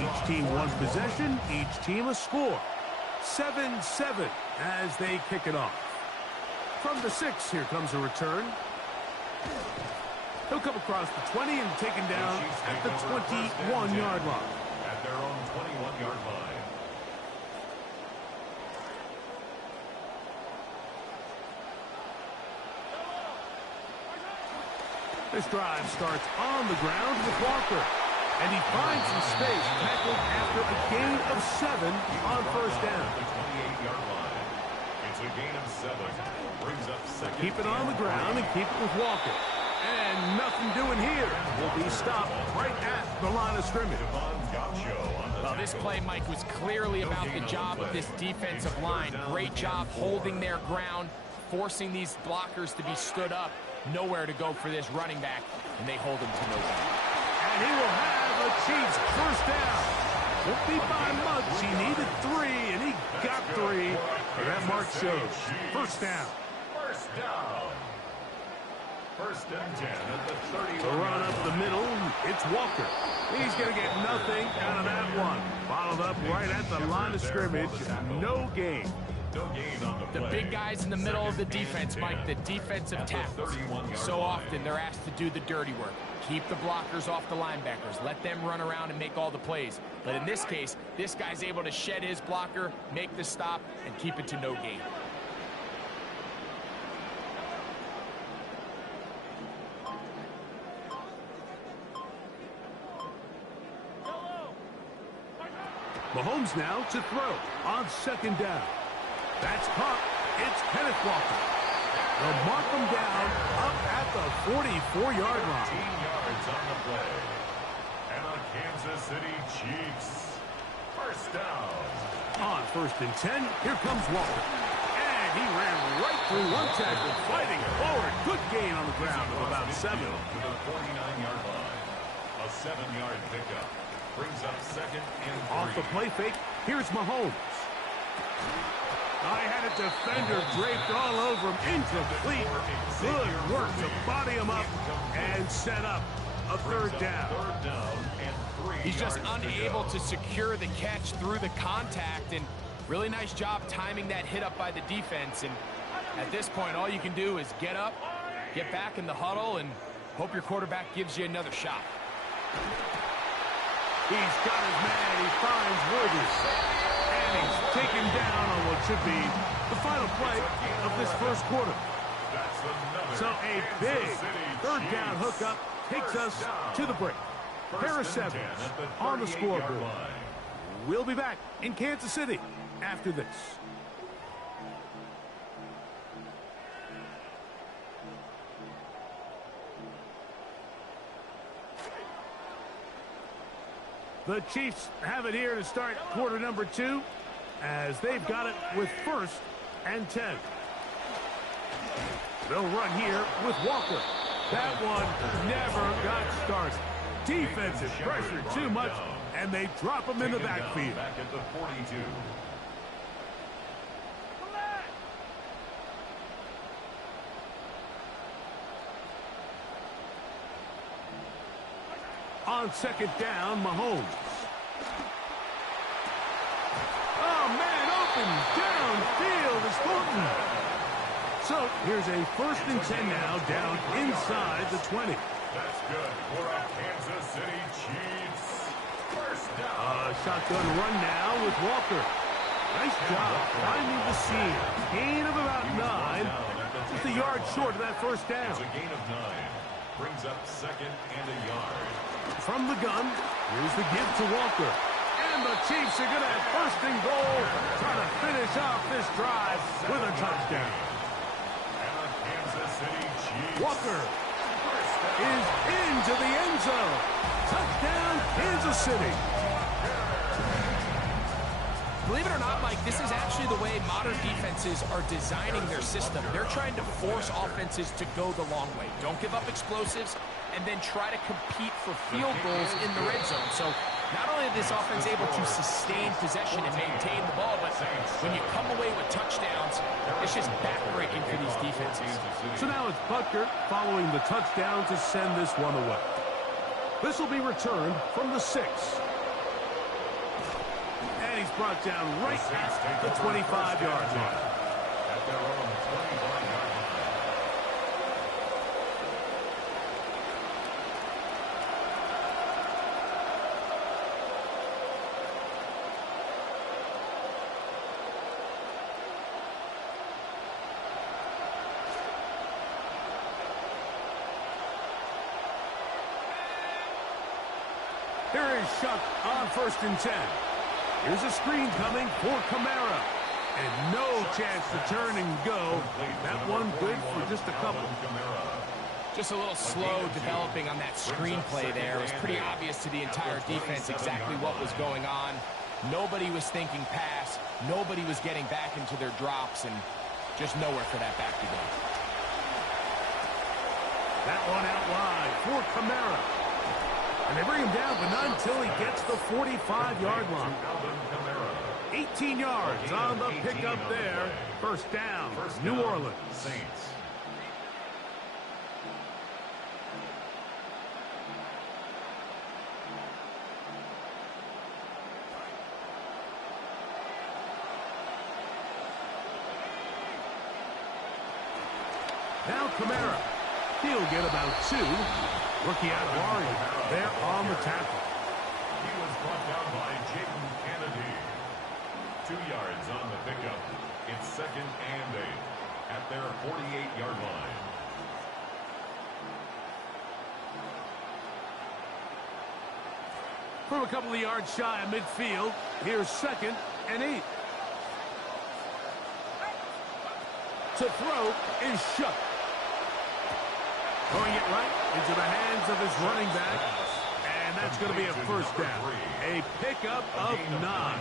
Each team one possession, each team a score. 7-7 as they kick it off. From the 6, here comes a return. He'll come across the 20 and taken down at the 21-yard line. At their own 21-yard line. This drive starts on the ground with Walker. And he finds some space, tackled after a gain of 7 on first down. The 28-yard line. It's a gain of 7. Brings up second. Keep it on the ground and keep it with Walker. And nothing doing here. Will be stopped right at the line of scrimmage. Well, this play, Mike, was clearly about the job of this defensive line. Great job holding their ground, forcing these blockers to be stood up. Nowhere to go for this running back, and they hold him to no gain. And he will have a Chiefs first down. Won't be by much. He needed 3, and he got 3. But that mark shows. First down. First down. First and 10 at the 30. The run up the middle. It's Walker. He's going to get nothing out of that one. Followed up right at the line of scrimmage. No gain. No gain on the play. The big guys in the middle of the defense, Mike, the defensive tackles. So often they're asked to do the dirty work. Keep the blockers off the linebackers. Let them run around and make all the plays. But in this case, this guy's able to shed his blocker, make the stop, and keep it to no gain. Mahomes now to throw on second down. That's caught. It's Kenneth Walker. They'll mark him down up at the 44-yard line. 15 yards on the play. And the Kansas City Chiefs. First down. On first and 10, here comes Walker. And he ran right through one tackle, fighting forward. Good gain on the ground of about 7. To the 49-yard line. A 7-yard pickup. Brings up second and 3. Off the play fake, here's Mahomes. I had a defender draped all over him. Incomplete. Good work to body him up and set up a third down. He's just unable to secure the catch through the contact, and really nice job timing that hit up by the defense. And at this point, all you can do is get up, get back in the huddle, and hope your quarterback gives you another shot. He's got his man. He finds Withers. And he's taken down on what should be the final play of this first quarter. So a big third down hookup takes us to the break. Harris Evans on the scoreboard. We'll be back in Kansas City after this. The Chiefs have it here to start quarter number 2 as they've got it with first and 10. They'll run here with Walker. That one never got started. Defensive pressure too much, and they drop him in the backfield. Back at the 42. On second down, Mahomes. Oh, man, open downfield is Fulton. So here's a first and 10 now, down inside the 20. That's good for our Kansas City Chiefs. First down. Shotgun run now with Walker. Nice job finding the seam. Gain of about 9. Just a yard short of that first down. It's a gain of 9. Brings up second and a yard. From the gun, here's the give to Walker. And the Chiefs are going to have first and goal, trying to finish off this drive with a touchdown. And the Kansas City Chiefs. Walker is into the end zone. Touchdown, Kansas City. Believe it or not, Mike, this is actually the way modern defenses are designing their system. They're trying to force offenses to go the long way. Don't give up explosives, and then try to compete for field goals in the red zone. So not only is this offense able to sustain possession and maintain the ball, but when you come away with touchdowns, it's just backbreaking for these defenses. So now it's Butker following the touchdown to send this one away. This will be returned from the 6. he's brought down right at the 25-yard line. At their own 25-yard line. Here is Shuck on 1st and 10. Here's a screen coming for Kamara. And no chance to turn and go. That one good for just a couple. Just a little slow developing on that screenplay there. It was pretty obvious to the entire defense exactly what was going on. Nobody was thinking pass. Nobody was getting back into their drops, and just nowhere for that back to go. That one out wide for Kamara. And they bring him down, but not until he gets the 45-yard line. 18 yards on the pickup there. First down, New Orleans. Saints. Now Kamara. He'll get about 2. Rookie out of Oregon. There on the tackle. He was brought down by Jaden Kennedy. 2 yards on the pickup. It's 2nd and 8 at their 48-yard line. From a couple of yards shy of midfield, here's 2nd and 8. To throw is Shuck. Throwing it right into the hands of his running back. And that's going to be a first down. A pickup of 9.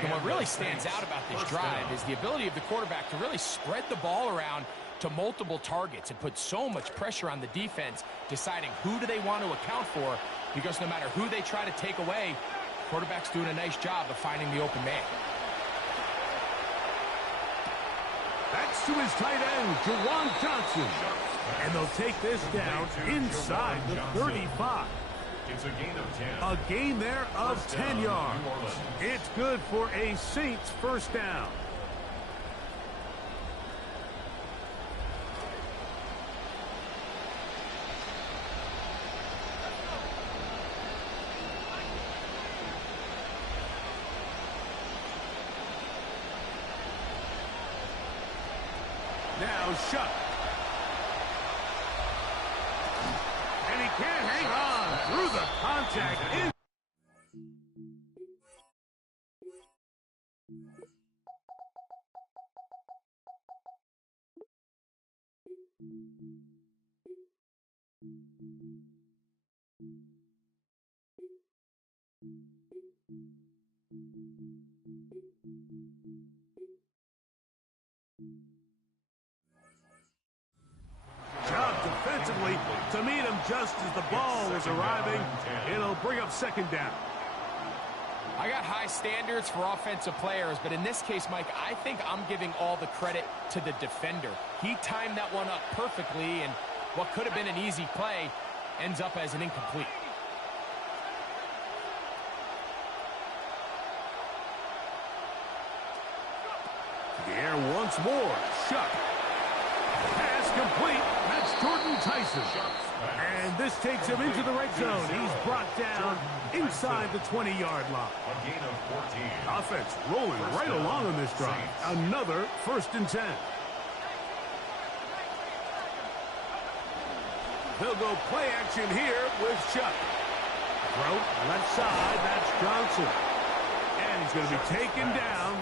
And what really stands out about this drive is the ability of the quarterback to really spread the ball around to multiple targets. It puts so much pressure on the defense deciding who do they want to account for, because no matter who they try to take away, quarterback's doing a nice job of finding the open man. That's to his tight end, Juwan Johnson. And they'll take this down inside the 35. It's a gain of 10. A gain there of 10 yards. It's good for a Saints first down. Now Shuck. And he can't hang on through the contact. Job defensively to meet him just as the ball is arriving. It'll bring up 2nd down. I got high standards for offensive players, but in this case, Mike, I think I'm giving all the credit to the defender. He timed that one up perfectly, and what could have been an easy play ends up as an incomplete. To the air once more. Shuck. Pass complete. That's Jordan Tyson. And this takes him into the red zone. He's brought down inside the 20-yard line. A gain of 14. Offense rolling right along on this drive. Another 1st and 10. They'll go play action here with Shuck. Throw left side. That's Johnson. And he's going to be taken down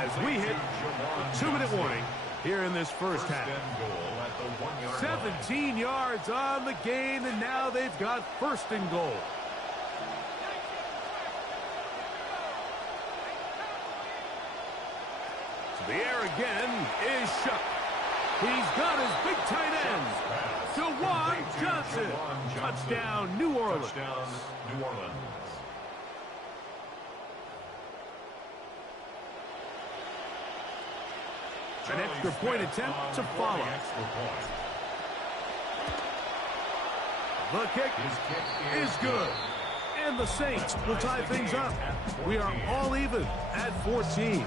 as we hit a 2-minute warning here in this first half. 17 yards on the gain, and now they've got 1st and goal. To the air again is Shuck. He's got his big tight end, Juwan Johnson. Touchdown, New Orleans. Touchdown, New Orleans. An extra point attempt to follow. The kick is good. And the Saints will tie things up. We are all even at 14.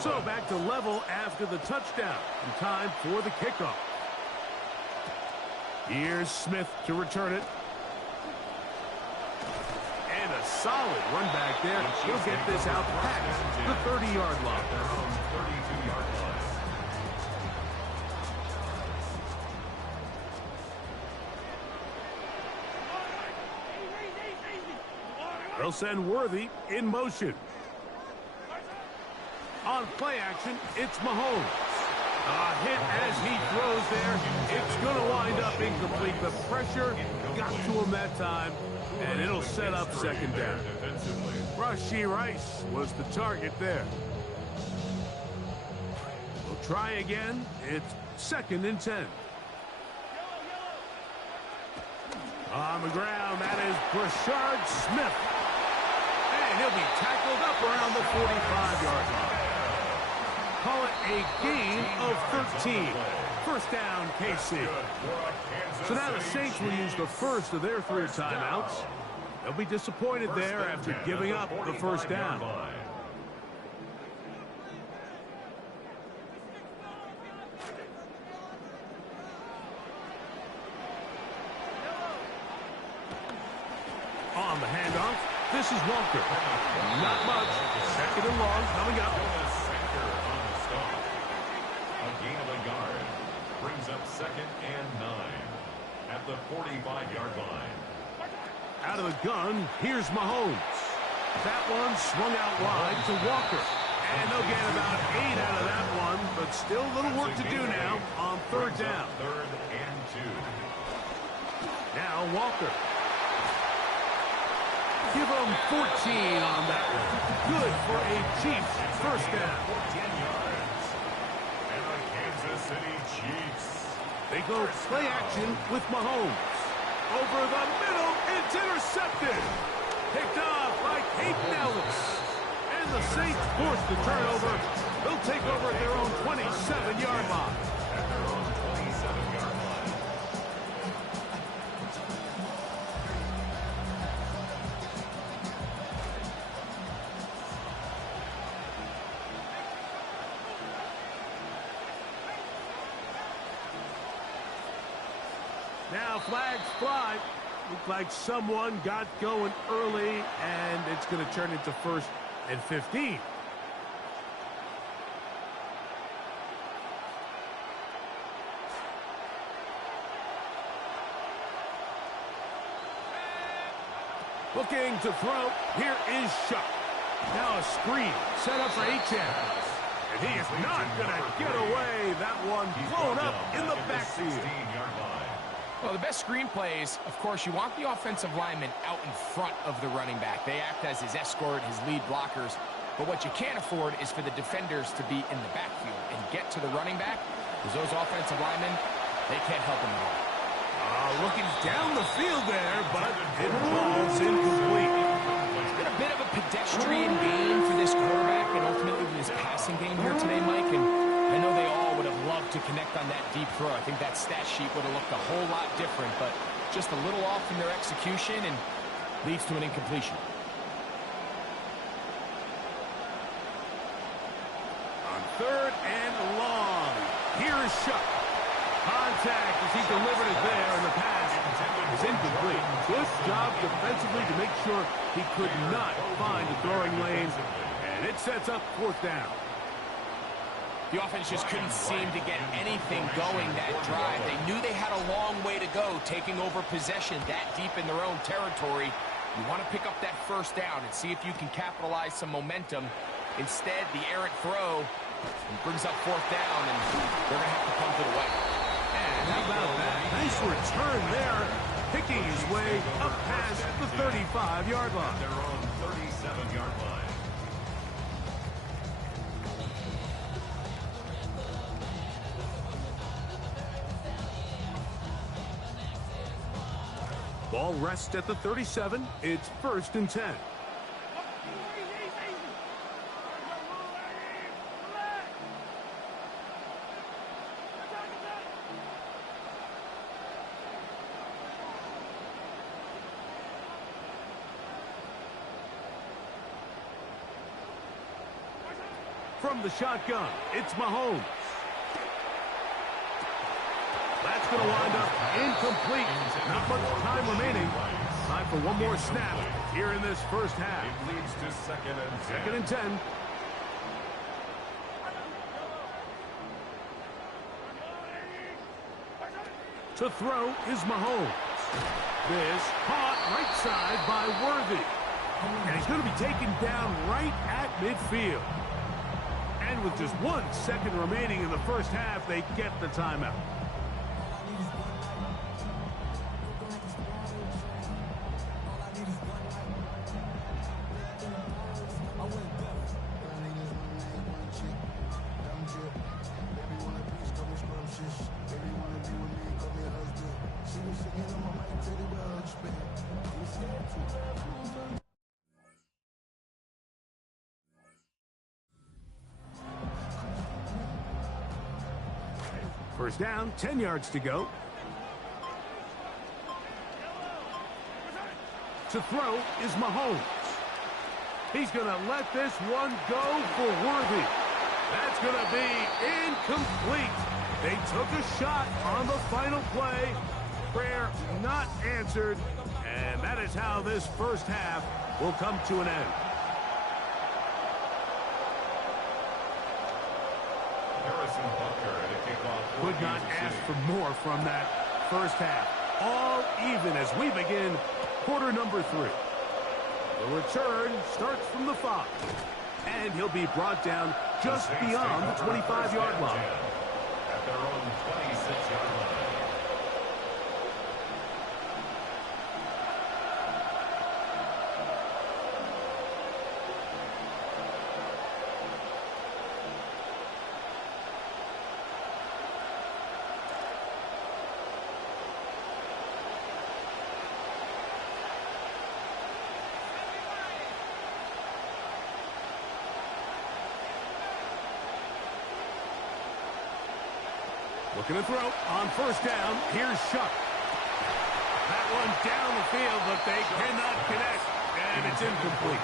So back to level after the touchdown. And time for the kickoff. Here's Smith to return it. And a solid run back there. He'll get this out past the 30-yard line. 32-yard line. They'll send Worthy in motion. On play action, it's Mahomes. A hit as he throws there. It's going to wind up incomplete. The pressure got to him that time, and it'll set up second down. Rashee Rice was the target there. We'll try again. It's 2nd and 10. On the ground, that is Brashard Smith. And he'll be tackled up around the 45-yard line. Call it a gain of 13. First down, KC. So now the Saints will use the first of their 3 timeouts. They'll be disappointed there after giving up the first down. On the handoff, this is Walker. Not much. 2nd and long coming up. Brings up 2nd and 9 at the 45-yard line. Out of the gun, here's Mahomes. That one swung out wide to Walker. And they'll get about 8 out of that one, but still a little work to do now on 3rd down. 3rd and 2. Now Walker. Give him 14 on that one. Good for a Chiefs first down. 14 yards. And the Kansas City Chiefs. They go play action with Mahomes. Over the middle, it's intercepted. Picked off by Hayden Ellis. And the Saints force the turnover. They'll take over at their own 27-yard line. At their own 27-yard line. Now flags fly. Looked like someone got going early, and it's going to turn into 1st and 15. Looking to throw. Here is Shuck. Now a screen set up for Achane. And he is not going to get away. That one blown up in the backfield. Well, the best screen plays, of course, you want the offensive lineman out in front of the running back. They act as his escort, his lead blockers. But what you can't afford is for the defenders to be in the backfield and get to the running back, because those offensive linemen, they can't help him at all. Looking down the field there, but it falls incomplete. It's been a bit of a pedestrian game for this quarterback and ultimately this passing game here today, Mike. And I know they all would have loved to connect on that deep throw. I think that stat sheet would have looked a whole lot different, but just a little off in their execution and leads to an incompletion. On 3rd and long, here is Shuck. Contact as he delivered it there, and the pass is incomplete. Good job defensively to make sure he could not find the throwing lane, and it sets up 4th down. The offense just couldn't seem to get anything going that drive. They knew they had a long way to go, taking over possession that deep in their own territory. You want to pick up that 1st down and see if you can capitalize some momentum Instead, the errant throw brings up fourth down, and they're going to have to punt it away. And how about that? Nice return there, picking his way up past the 35-yard line. Their own 37-yard line. Ball rests at the 37. It's 1st and 10. From the shotgun, it's Mahomes. That's going to wind up incomplete. Not much time remaining. Time for one more snap here in this first half. It leads to 2nd and 10. 2nd and 10. To throw is Mahomes. This caught right side by Worthy. And he's going to be taken down right at midfield. And with just 1 second remaining in the first half, they get the timeout. First down, 10 yards to go. To throw is Mahomes. He's going to let this one go for Worthy. That's going to be incomplete. They took a shot on the final play. Prayer not answered. And that is how this first half will come to an end. Harrison Butker at a kickoff. Could not ask for more from that first half. All even as we begin quarter number 3. The return starts from the 5. And he'll be brought down just beyond the 25-yard line. At their own 26-yard line. Looking to throw on first down. Here's Shuck. That one down the field, but they cannot connect. And it's incomplete.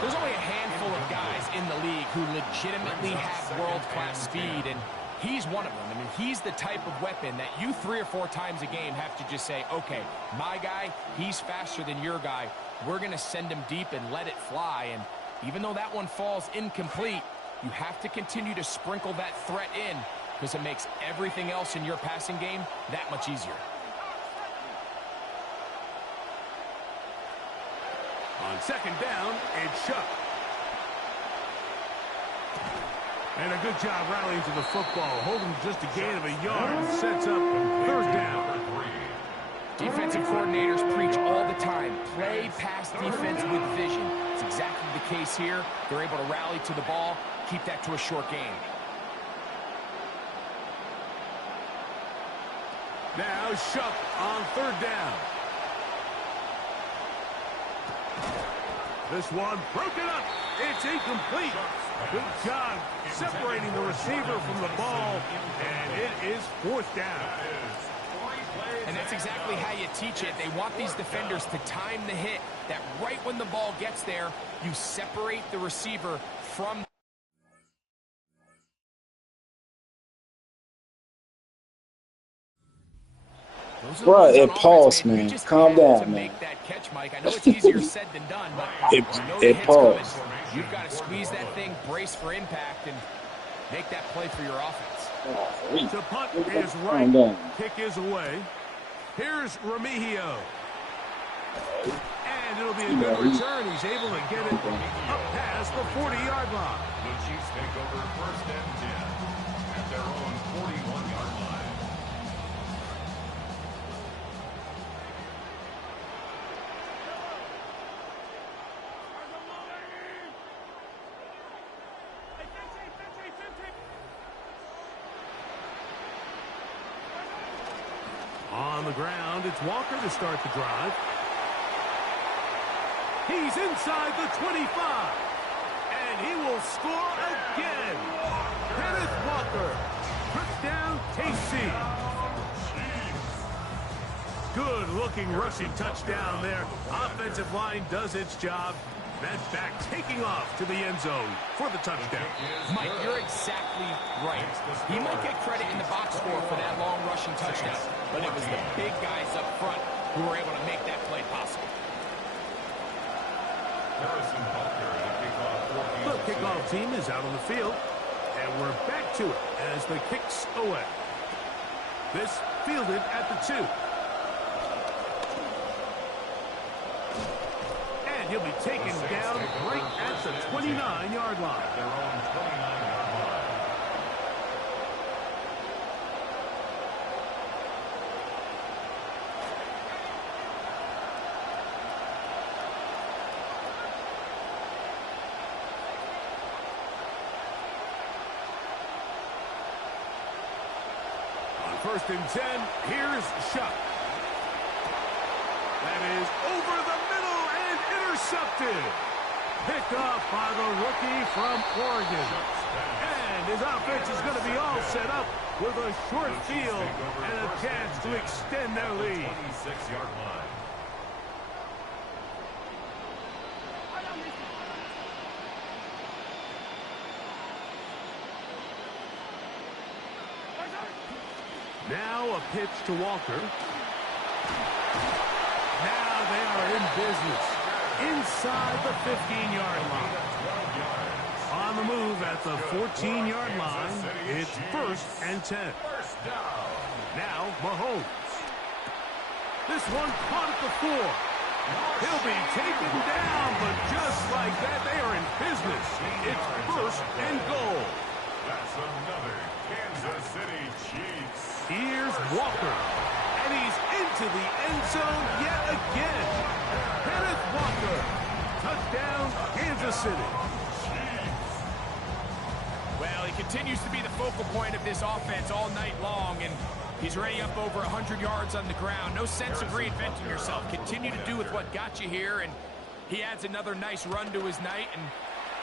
There's only a handful of guys in the league who legitimately have world-class speed, and he's one of them. I mean, he's the type of weapon that you 3 or 4 times a game have to just say, okay, my guy, he's faster than your guy. We're going to send him deep and let it fly. And even though that one falls incomplete, you have to continue to sprinkle that threat in, because it makes everything else in your passing game that much easier. On second down, it's Shuck. And a good job rallying to the football, holding just a gain of a yard, and sets up third down. Defensive coordinators preach all the time, play pass defense with vision. It's exactly the case here. They're able to rally to the ball, keep that to a short game. Now Shuck on third down. This one broken up. It's incomplete. Good job separating the receiver from the ball, and it is fourth down. And that's exactly how you teach it. They want these defenders to time the hit, that right when the ball gets there, you separate the receiver from. Bro, it paused, man. Calm down, man. Make that catch, Mike. I know it's easier said than done, but it paused. You've got to squeeze that thing, brace for impact, and make that play for your offense. The punt is right. Kick is away. Here's Remigio. And And it'll be a good return. He's able to get it up past the 40-yard line. The Chiefs take over 1st and 10 at their own 41-yard line. On the ground, it's Walker to start the drive. He's inside the 25. And he will score again. Kenneth Walker. Touchdown, KC. Good-looking rushing touchdown there. Offensive line does its job. That back taking off to the end zone for the touchdown. Mike, you're exactly right. He might get credit in the box score for that long rushing touchdown, but it was the big guys up front who were able to make that play possible. The kickoff team is out on the field, and we're back to it as the kick's away. This fielded at the 2. And he'll be taken down right at the 29-yard line. Their own 29-yard line. On 1st and 10, here's Shuck. That is over the middle and intercepted. Picked off by the rookie from Oregon. And his offense is going to be all set up with a short field and a chance to extend their lead. 26-yard line. Now a pitch to Walker. Now they are in business inside the 15-yard line. On the move at the 14-yard line, it's 1st and 10. Now Mahomes. This one caught at the 4. He'll be taken down, but just like that, they are in business. It's 1st and goal. That's another Kansas City Chiefs. Here's Walker, and he's into the end zone yet again. Kenneth Walker, touchdown, Kansas City. Well, he continues to be the focal point of this offense all night long, and he's already up over 100 yards on the ground. No sense of reinventing yourself. Continue to do with what got you here, and he adds another nice run to his night and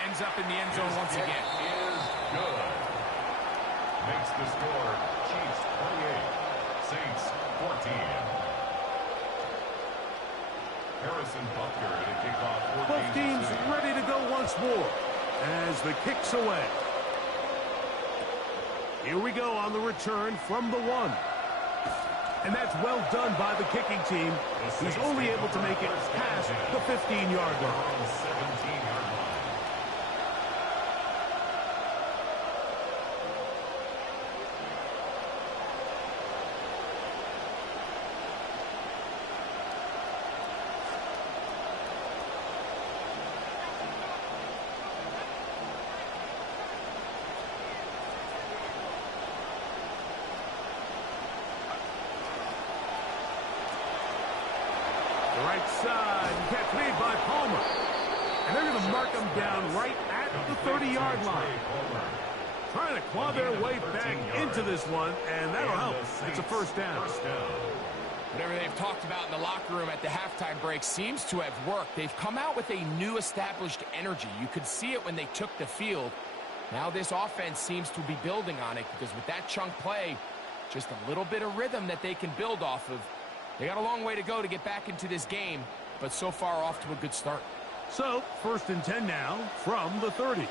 ends up in the end zone once again. Is good. Makes the score Chiefs 28, Saints 14. Harrison Butker at a kickoff. Both teams ready to go once more as the kick's away. Here we go on the return from the 1. And that's well done by the kicking team. He's only able to make it past the 15-yard line. 17-yard line. Right side, catch made by Palmer. And they're going to mark him down right at the 30-yard line. Trying to claw their way back into this one, and that'll help. It's a 1st down. Whatever they've talked about in the locker room at the halftime break seems to have worked. They've come out with a new established energy. You could see it when they took the field. Now this offense seems to be building on it because with that chunk play, just a little bit of rhythm that they can build off of. They got a long way to go to get back into this game, but so far off to a good start. So, 1st and 10 now from the 30.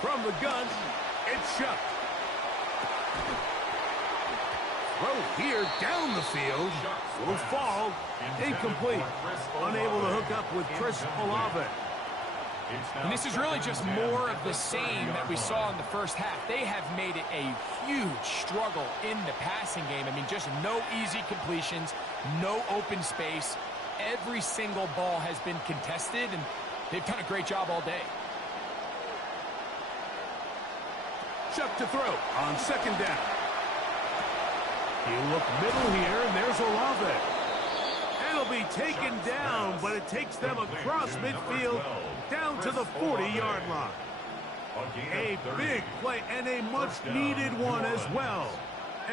From the gun, it's Shuck. Throw here down the field. Will fall. Incomplete. Unable to hook up with Chris Olave. And this is really just more of the same that we saw in the first half. They have made it a huge struggle in the passing game. I mean, just no easy completions, no open space. Every single ball has been contested, and they've done a great job all day. Chuck to throw on second down. You look middle here, and there's Olave. It'll be taken down, but it takes them across midfield down to the 40-yard line. A big play and a much-needed one as well.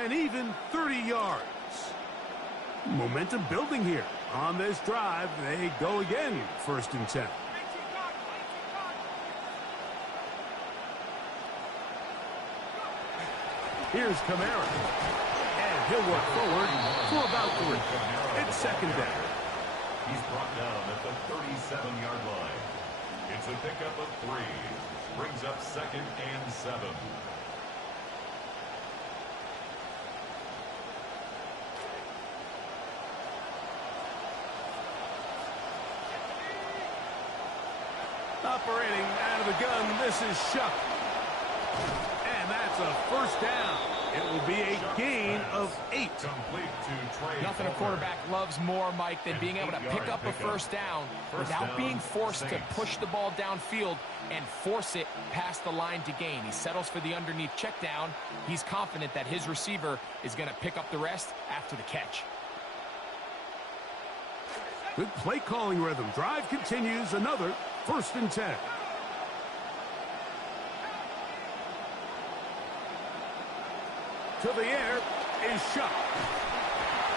And even 30 yards. Momentum building here. On this drive, they go again, 1st and 10. Here's Kamara. And he'll work forward for about 3. It's 2nd down. He's brought down at the 37-yard line. It's a pickup of 3. Brings up 2nd and 7. Operating out of the gun, this is Shuck. And that's a 1st down. It will be a gain of 8. Complete to Trey. Nothing a quarterback loves more, Mike, than being able to pick up a 1st down without being forced to push the ball downfield and force it past the line to gain. He settles for the underneath check down. He's confident that his receiver is going to pick up the rest after the catch. Good play calling rhythm. Drive continues. Another 1st and 10. To the air is Shuck.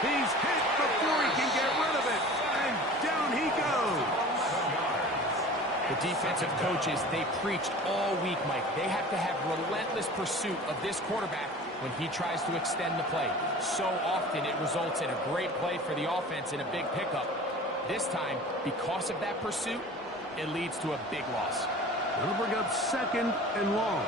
He's hit before he can get rid of it. And down he goes. The defensive coaches, they preached all week, Mike. They have to have relentless pursuit of this quarterback when he tries to extend the play. So often it results in a great play for the offense and a big pickup. This time, because of that pursuit, it leads to a big loss. They'll bring up 2nd and long.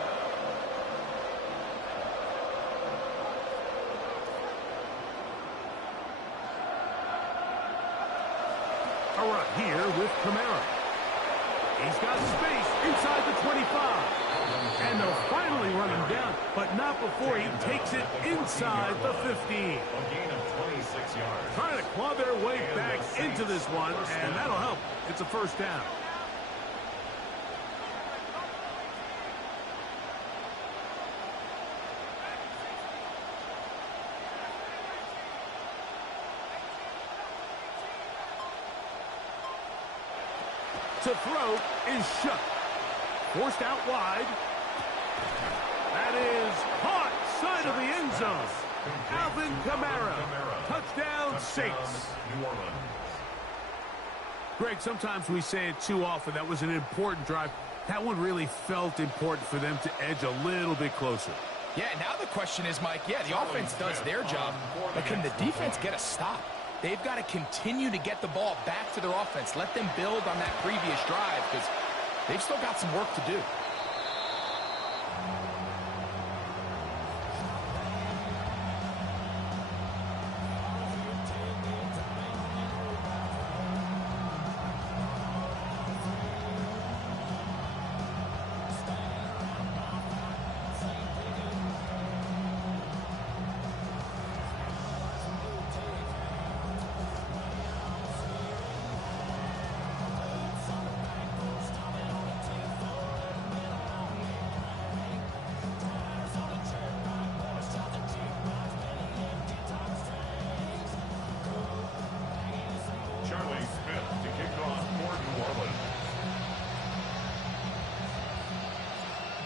All right, here with Kamara. He's got space inside the 25. And they'll finally run him down, but not before he takes it inside the 15. A gain of 26 yards. Trying to claw their way back into this one, and that'll help. It's a 1st down. To throw is Shuck. Forced out wide. That is caught side of the end zone. Alvin Kamara. Touchdown, Saints. New Orleans. Greg, sometimes we say it too often. That was an important drive. That one really felt important for them to edge a little bit closer. Yeah, now the question is, Mike, yeah, the offense does their job, but can the defense get a stop? They've got to continue to get the ball back to their offense. Let them build on that previous drive because they've still got some work to do.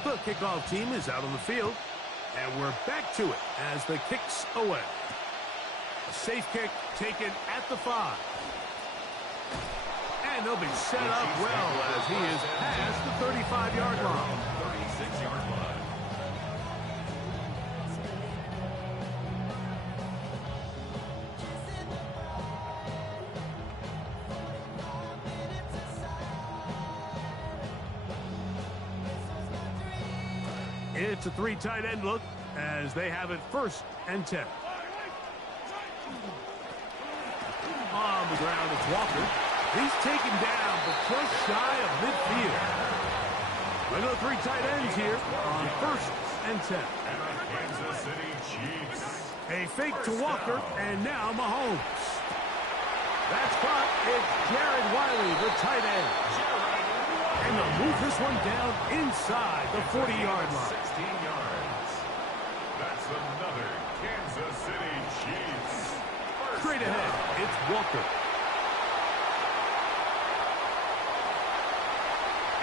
The kickoff team is out on the field, and we're back to it as the kick's away. A safe kick taken at the 5. And they'll be set up well as he is past the 35-yard line. 36-yard line. It's a 3 tight end look as they have it 1st and 10. On the ground, it's Walker. He's taken down, but just shy of midfield. We go 3 tight ends here on 1st and 10. And the Kansas City Chiefs. A fake to Walker, and now Mahomes. That's caught. It's Jared Wiley, the tight end. And they'll move this one down inside the 40-yard line. 16 yards. That's another Kansas City Chiefs. Straight ahead, it's Walker.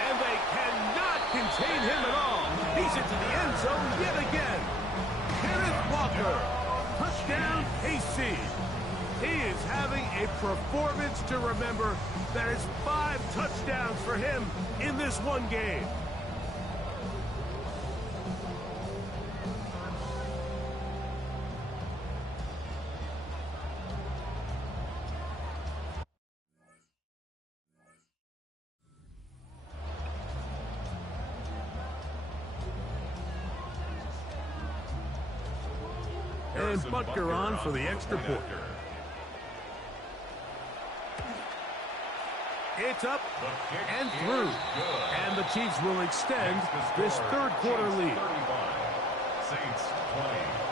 And they cannot contain him at all. He's into the end zone yet again. Kenneth Walker. Touchdown, KC. He is having a performance to remember. That is 5 touchdowns for him in this one game. And Butker on for the extra point. It's up and through. And the Chiefs will extend this 3rd quarter lead. Saints 20.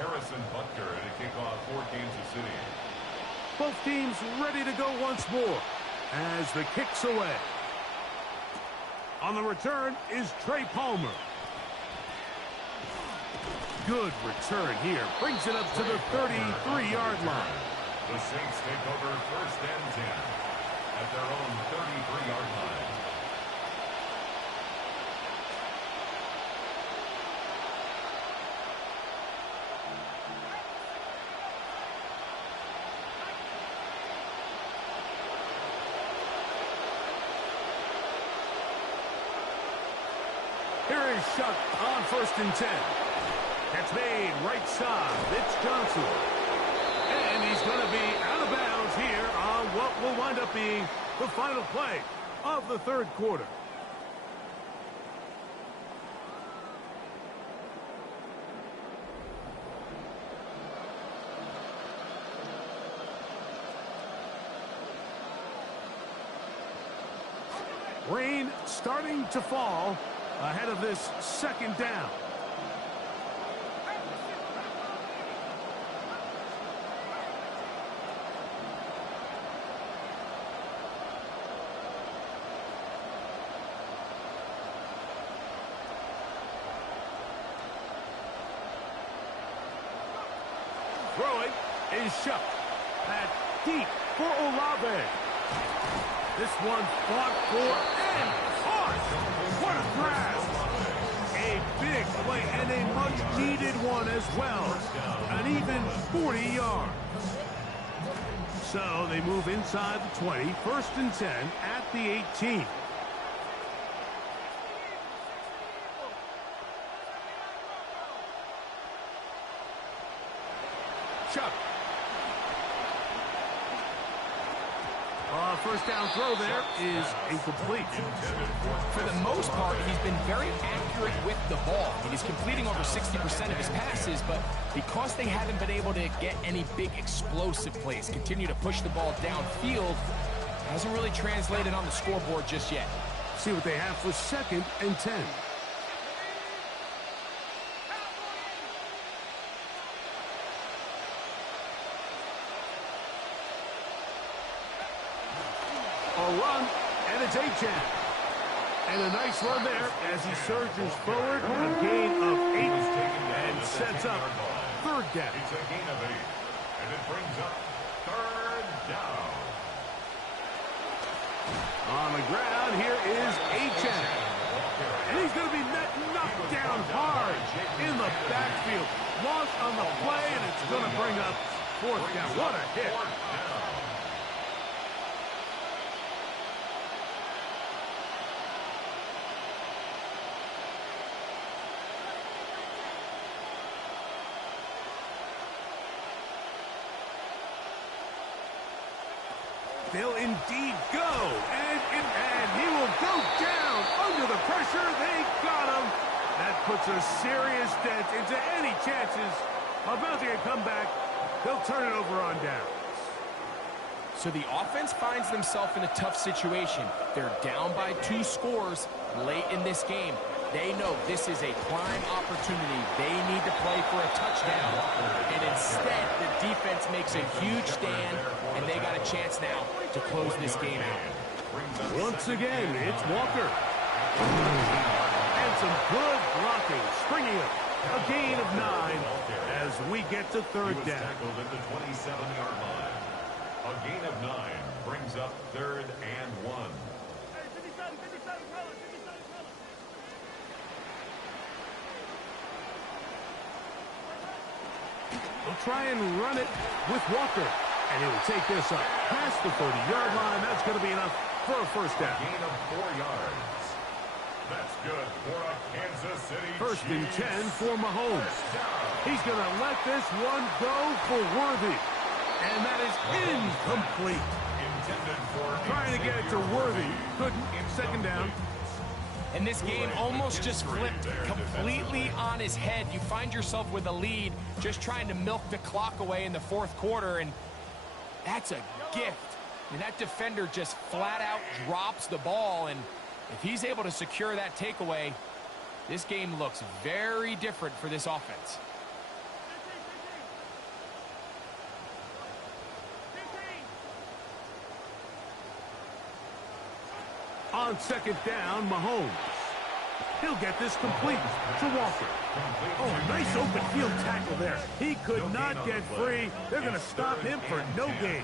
Harrison Butker to kick off for Kansas City. Both teams ready to go once more as the kick's away. On the return is Trey Palmer. Good return here. Brings it up to the 33-yard line. The Saints take over 1st and 10 at their own 33-yard line. Here is Shuck on 1st and 10. That's made right side. It's Johnson. And he's going to be out of bounds here on what will wind up being the final play of the 3rd quarter. Rain starting to fall ahead of this 2nd down. Throwing is Shuck. At deep for Olave. This one fought for and caught. What a grab. A big play and a much-needed one as well. An even 40 yards. So they move inside the 20, 1st and 10 at the 18. Chuck. 1st down throw there is incomplete. For the most part, he's been very accurate with the ball. He's completing over 60% of his passes, but because they haven't been able to get any big explosive plays, continue to push the ball downfield, hasn't really translated on the scoreboard just yet. See what they have for 2nd and 10. A run, and it's Achane. And a nice run there as he surges forward. A gain of 8 and sets up 3rd down. It's a gain of 8, and it brings up 3rd down. On the ground, here is Achane. And he's going to be knocked down hard. in the backfield. Lost on the play, and it's going to bring up fourth down. What a hit. They'll indeed go, and he will go down under the pressure. They got him. That puts a serious dent into any chances of mounting a comeback. They'll turn it over on downs. So the offense finds themselves in a tough situation. They're down by 2 scores late in this game. They know this is a prime opportunity. They need to play for a touchdown. And instead, the defense makes a huge stand, and they got a chance now to close this game out. Once again, it's Walker. And some good blocking, springing up. A gain of 9 as we get to third down. Tackled at the 27-yard line. A gain of 9 brings up 3rd and 1. They'll try and run it with Walker. And he will take this up past the 30-yard line. That's going to be enough for a first down. Gain of 4 yards. That's good for a Kansas City First and Chiefs. 10 for Mahomes. He's going to let this one go for Worthy. And that is incomplete. Intended for Trying to get it to Worthy. Couldn't. Second down. And this game almost just flipped completely on his head. You find yourself with a lead, just trying to milk the clock away in the 4th quarter, and that's a gift. I mean, that defender just flat out drops the ball, and if he's able to secure that takeaway, this game looks very different for this offense. On second down, Mahomes. He'll get this complete to Walker. Oh, nice open field tackle there. He could not get free. They're going to stop him for no gain.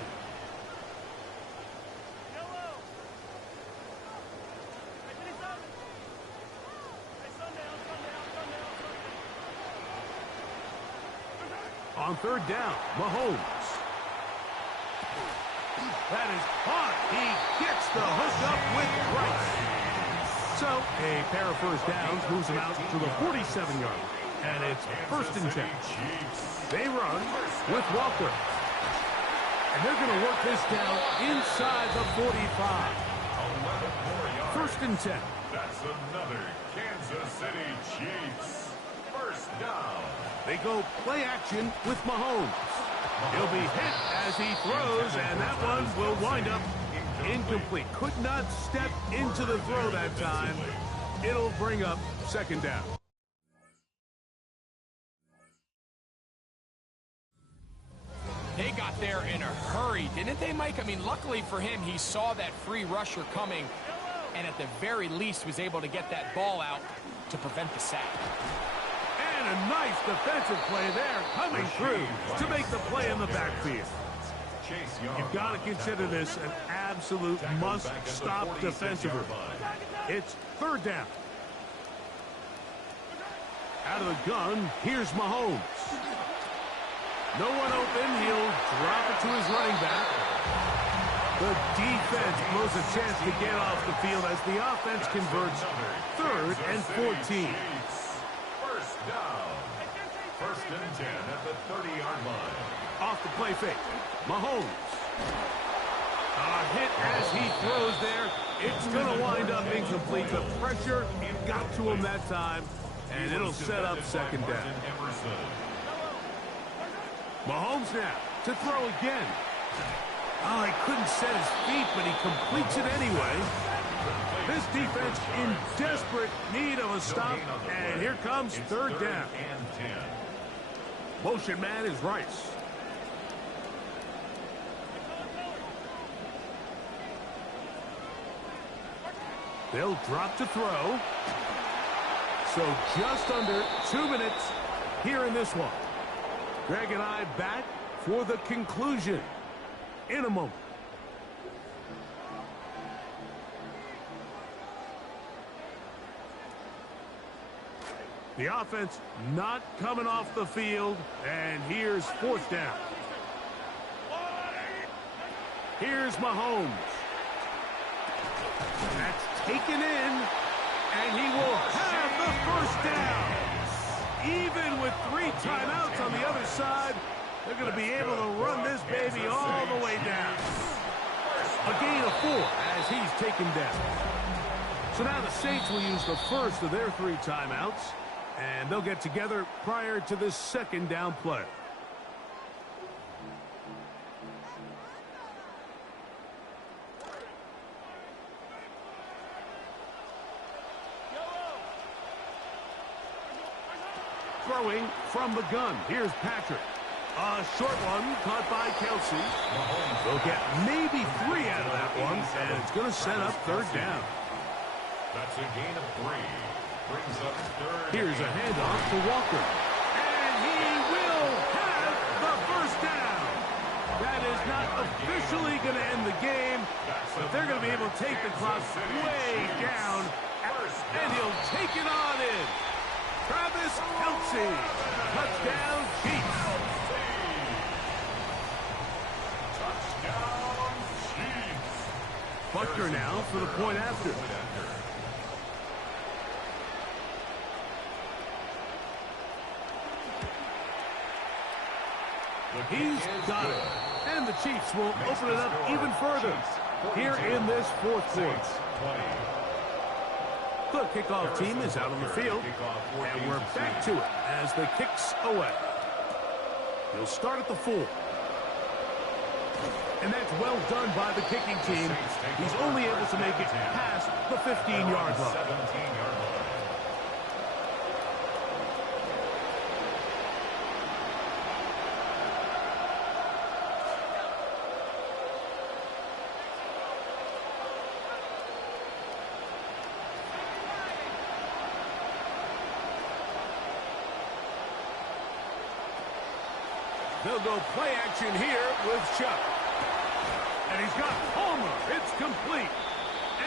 On third down, Mahomes. That is hot. He gets the hook up with Price. So, a pair of first downs moves him out to the 47-yard line. And it's first and 10. They run with Walker. And they're going to work this down inside the 45. First and 10. That's another Kansas City Chiefs. First down. They go play action with Mahomes. He'll be hit as he throws, and that one will wind up incomplete. Could not step into the throw that time. It'll bring up second down. They got there in a hurry, didn't they, Mike? I mean, luckily for him, he saw that free rusher coming, and at the very least was able to get that ball out to prevent the sack. And a nice defensive play there, coming through to make the play in the backfield. You've got to consider this an absolute must-stop defensively. It's third down. Out of the gun, here's Mahomes. No one open, he'll drop it to his running back. The defense blows a chance to get off the field as the offense converts 3rd and 14. First down. First and 10 at the 30-yard line. Off the play fake. Mahomes. A hit as he throws there. It's going to wind up incomplete. The pressure got to him that time, and it'll set up second down. Mahomes now to throw again. Oh, he couldn't set his feet, but he completes it anyway. This defense in desperate need of a stop, and here comes third down. Motion man is Rice. They'll drop to throw. So just under 2 minutes here in this one. Greg and I back for the conclusion in a moment. The offense not coming off the field, and here's fourth down. Here's Mahomes. That's taken in, and he will have the first down. Even with 3 timeouts on the other side, they're going to be able to run this baby all the way down. A gain of 4 as he's taken down. So now the Saints will use the first of their 3 timeouts, and they'll get together prior to this second down play. Throwing from the gun. Here's Patrick. A short one caught by Kelsey. They'll get maybe 3 out of that one, and it's going to set up third down. That's a gain of 3. Brings up third. Here's a handoff to Walker. And he will have the first down. That is not officially going to end the game, but they're going to be able to take the clock way down, and he'll take it on in. Travis Kelce, touchdown Chiefs. Touchdown Chiefs. Butker now for the point after. He's got it. And the Chiefs will open it up even further here in this fourth quarter. The kickoff team is out on the field, and we're back to it as the kicks away. He'll start at the 4. And that's well done by the kicking team. He's only able to make it past the 15-yard line. They'll go play action here with Chuck. And he's got Palmer. It's complete.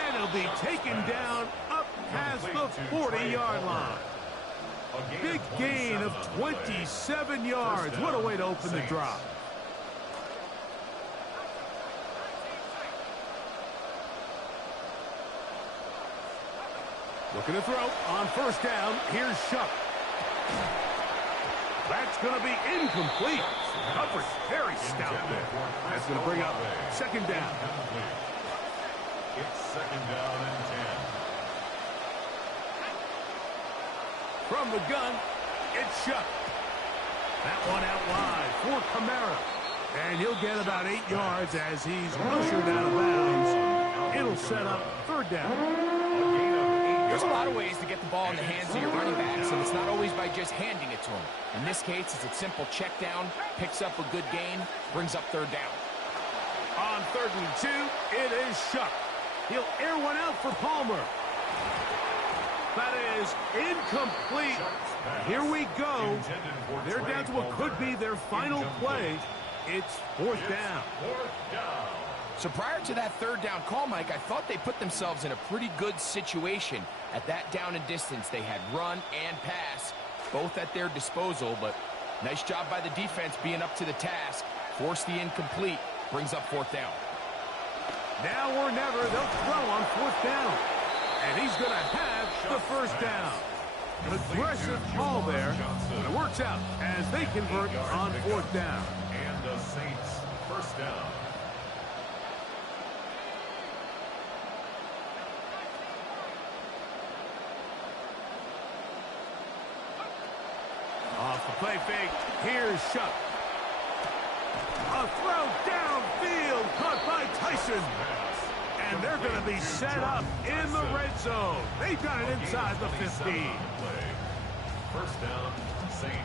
And he'll be taken down up past the 40-yard line. Big gain of 27 yards. What a way to open the drive. Looking to throw on first down. Here's Chuck. That's going to be incomplete. Coverage very stout there. That's going to bring up second down. It's second down and 10. From the gun, it's Chuck. That one out wide for Kamara. And he'll get about 8 yards as he's ushered out of bounds. It'll set up third down. There's a lot of ways to get the ball in the hands of your running backs, and it's not always by just handing it to them. In this case, it's a simple check down, picks up a good gain, brings up third down. On 3rd and 2, it is Chuck. He'll air one out for Palmer. That is incomplete. Here we go. They're down to what could be their final play. It's fourth down. So prior to that third down call, Mike, I thought they put themselves in a pretty good situation at that down and distance. They had run and pass, both at their disposal, but nice job by the defense being up to the task. Forced the incomplete, brings up fourth down. Now or never, they'll throw on fourth down. And he's going to have the first down. Aggressive call there, but it works out as they convert on fourth down. And the Saints first down. Off the play fake, here's Chuck. A throw downfield, caught by Tyson. And they're going to be set up in the red zone. They've got it inside the 15. First down, Saints.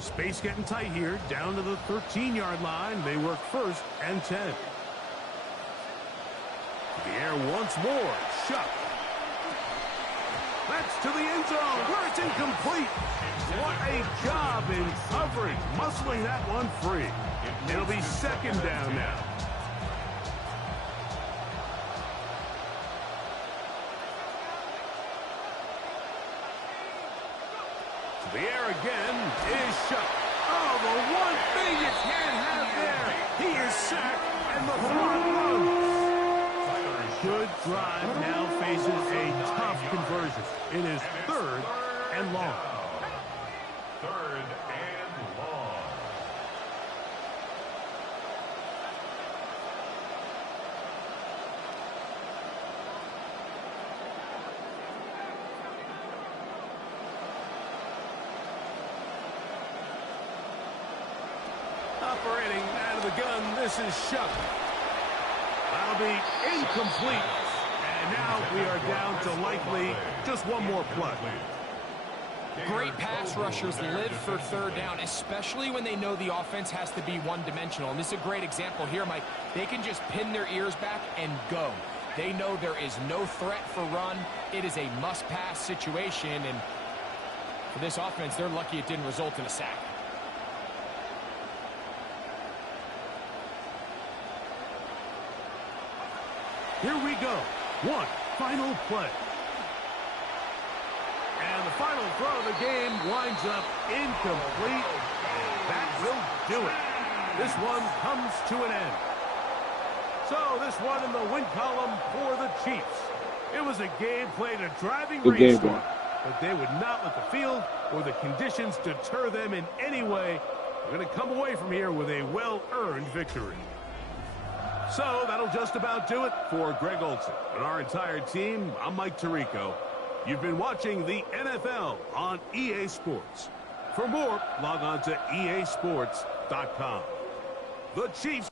Space getting tight here, down to the 13-yard line. They work 1st and 10. The air once more. Shuck. That's to the end zone where it's incomplete. What a job in covering, muscling that one free. It'll be second down now. The air again is shut. Oh, the one thing you can't have there. He is sacked, and the clock runs. Good drive now faces a tough conversion. It is third and long. Third and long. Operating out of the gun, this is Shuck. That'll be incomplete. And now we are down to likely just one more play. Great pass rushers live for third down, especially when they know the offense has to be one-dimensional. And this is a great example here, Mike. They can just pin their ears back and go. They know there is no threat for run. It is a must-pass situation. And for this offense, they're lucky it didn't result in a sack. Here we go. One final play. And the final throw of the game winds up incomplete. And that will do it. This one comes to an end. So this one in the win column for the Chiefs. It was a game played a driving rainstorm, but they would not let the field or the conditions deter them in any way. They're going to come away from here with a well-earned victory. So that'll just about do it for Greg Olsen and our entire team. I'm Mike Tirico. You've been watching the NFL on EA Sports. For more, log on to easports.com. The Chiefs